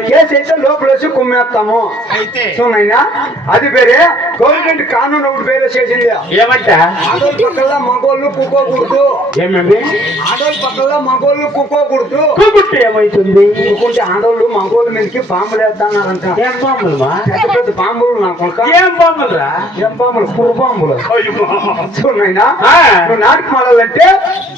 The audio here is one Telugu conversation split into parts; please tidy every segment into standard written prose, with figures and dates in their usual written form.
కేసు అయితే లోపల వచ్చి కుమ్మేస్తాము అయితే చూనైనా అది వేరే గవర్నమెంట్ కానూన్ ఒకటి వేరే చేసింది ఏమంట ఆడోళ్ళ పక్కల మగోళ్ళు కుక్కోకూడదు ఏమేమి ఆడోళ్ళ పక్కల మగోళ్ళు కుక్కోకూడదు కూకుంటే ఏమైతుంది కుక్కుంటే ఆడోళ్ళు మగోళ్ళ మీదకి బాంబులు వేస్తానంట ఏం బాంబులమా పెద్ద పెద్ద బాంబులు నాకు ఏం బాంబులరా ఏం బాంబులు కుర్ర బాంబులు చూనైనా నువ్వు నాటకం ఆడాలంటే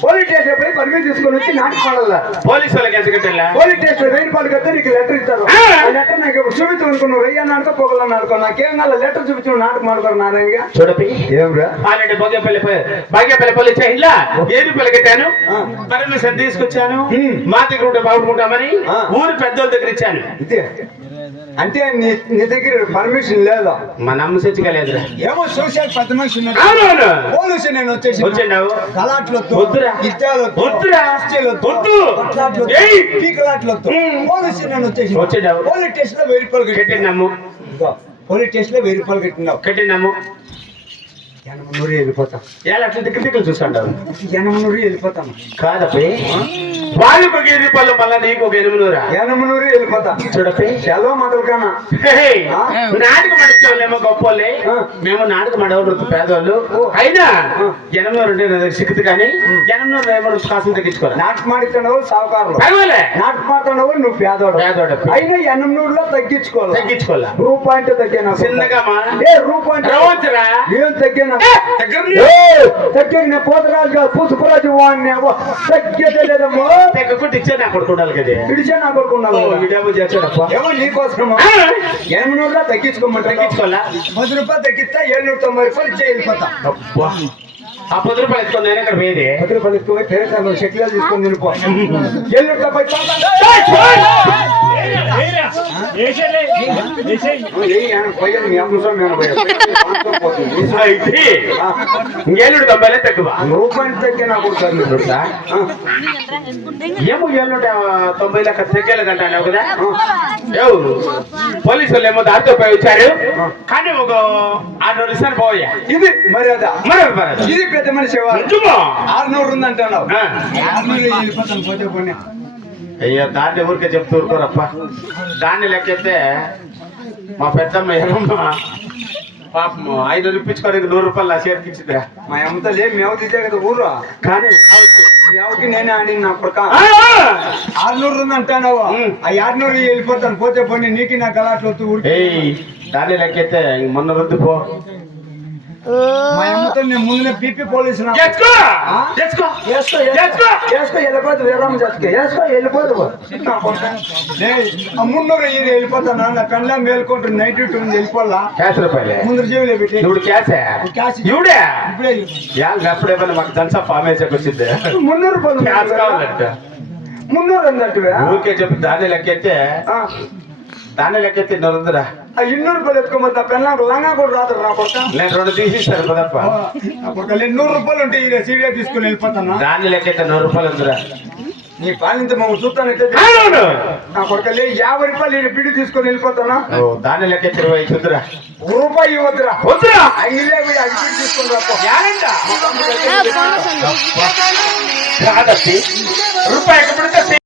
పోలీస్ స్టేషన్ పోయి పర్మిషన్ తీసుకొని వచ్చి నాటకం ఆడాల పోలీసు వాళ్ళకి ఎంత కట్టాలా పోలీస్ స్టేషన్ 1000 రూపాయలు కడితే నీకు లెటర్ ఇస్తారు ఆ లెటర్ నాకు చూపించు నువ్వు వెయ్యి నాడుకో పొగలని ఆడుకో నాకేం కాదు లెటర్ చూపించు నాటకం ఆడుకోరు నారాయణగా చూడపి ఏమ్రా అలాంటి భాగ్యపల్లి పోలీస్ స్టేషన్లా 1000 రూపాయలు కట్టాను పర్మిషన్ తీసుకొచ్చాను మా దగ్గర ఉంటే బాగుంటామని ఊరు పెద్దోళ్ళ దగ్గర ఇచ్చాను ఇదే అంటే నీ దగ్గర పర్మిషన్ లేదా మన అమ్మ చచ్చికలేదురా ఏమో సోషల్ పెద్ద మనిషి అవునవును పోలీసు నేను వచ్చేసి వచ్చిండావు కలాట్లొద్దు వద్దురా ఇద్దాలొద్దు వద్దురా వద్దు ఏయ్! పీకలాట్లొద్దు పోలీసు నేను వచ్చేసి వచ్చిండావు పోలీస్ స్టేషన్ లో 1000 రూపాయలు కట్టినాము పోలీస్ స్టేషన్ లో 1000 రూపాయలు కట్టినావు కట్టినాము ఎనమనూరు వెళ్ళిపోతాం ఎలా అట్లా దిక్కు దిక్కులు చూస్తుంటావు ఎనమనూరు వెళ్ళిపోతాం కాదపై వాళ్ళకి ఒక 1000 రూపాయలు మళ్ళా నీకు ఒక 800 ఎనమనూరు వెళ్ళిపోతా చూడపై సెలవు మొదలుకన్నా నాటకం ఆడిస్తేమో గొప్పలే మేము నాటకం ఆడేవాళ్ళు పేదవాళ్ళు అయినా 800 అంటే నా దగ్గర సిక్కుతుంది కానీ 800 ఏమో కాసం తగ్గించుకోవాలి నాటకం ఆడుతున్నావు సావుకారులు పర్వాలే నాటకం ఆడుతున్నావు నువ్వు పేదవాడు పేదవాడు అయినా ఎనమనూరులో తగ్గించుకోవాలి తగ్గించుకోవాలా రూపాయి అంటే తగ్గినా చిన్నగా రూపాయి రావచ్చురా నేను తగ్గినా దగ్గర తగ్గిన పోతరాజు కాదు పుష్పరాజు వాడిని తగ్గేదేమో తగ్గకుంటే ఇచ్చే నా కొడుకుండాలి కదా విడిచే నా కొడుకున్నాను వీడేమో చేస్తాడప్ప ఏమో నీకోసం ఎనమనూరులో తగ్గించుకోమంటే తగ్గించుకోవాలా 10 రూపాయలు తగ్గిస్తా 790 రూపాయలు ఇచ్చే వెళ్ళిపోతా ఆ 10 రూపాయలు ఎత్తుకొని నేను ఇక్కడ పోయేది 10 రూపాయలు ఎక్కువ పేరు షెక్లా తీసుకొని నిలిపో 7 రూపాయలు ఇంకేళ్ళు 90 తక్కువ రూపాయలు తగ్గి నాకు ఏమో 90 లెక్క తగ్గలేదంటాను కదా పోలీసు వాళ్ళు ఏమో దాంతో పోయి వచ్చారు కానీ ఒక 600 ఇస్తాను పోయా ఇది మర్యాద మరొక ఇది పెద్ద మనిషి 600 ఉందంటున్నావు 600 వెళ్ళిపోతాను పోతే పోనీ అయ్యో దాన్ని ఊరికే చెప్తూ ఊరుకోరప్ప దాన్ని లెక్కెత్తే మా పెద్దమ్మ ఏమమ్మా పాపం 500 ఇప్పించుకోనికి 100 రూపాయలు నా చేతికి ఇచ్చిందిరా మా అమ్మతో లేదు మేము తీసే కదా ఊరు కానీ మేవకి నేనే ఆడి నా ప్రకా 600 ఉందంటావు ఆ 600 వెళ్ళిపోతాను పోతే పోనీ నీకు నా గలాట్లు వస్తూ ఊరికి దాన్ని లెక్కెత్తే మొన్న వద్దు పో మా అమ్మతో నేను ముందునే పీపీ పోలీసు వెళ్ళిపోదు వేరమ్మ జాతికి వెళ్ళిపోదు 300 ఇది వెళ్ళిపోతాను నా కళ్ళ మేల్కొంటు నైట్ ఉంది వెళ్ళిపోలా ముందు జీవులే పెట్టి ఇప్పుడే అప్పుడే మాకు దంచా పామేసాకు వచ్చింది 300 రూపాయలు కావాలంట 300 ఉందంటే ఊరికే చెప్పి దాన్ని లెక్కెత్తే నొరుందిరా 200 రూపాయలు ఎత్తుకోమంటా పెళ్ళాకు లంగా కూడా రాదు నా కొత్త నేను 2 తీసిస్తాను కదప్ప 100 రూపాయలు ఉంటే ఈ సీరియా తీసుకుని వెళ్ళిపోతాను దాన్ని లెక్కైతే 100 రూపాయలు ఉందిరా నీ పాలింత మమ్మల్ని చూస్తానైతే నా కొడుకు 50 రూపాయలు బిడ్డ తీసుకొని వెళ్ళిపోతానా దాన్ని లెక్క 20 ఉందిరా రూపాయి ఇవ్వద్దురా వద్దురా ఐదులే వీడు అడిగి తీసుకొని కాదప్పి రూపాయి ఎక్కడ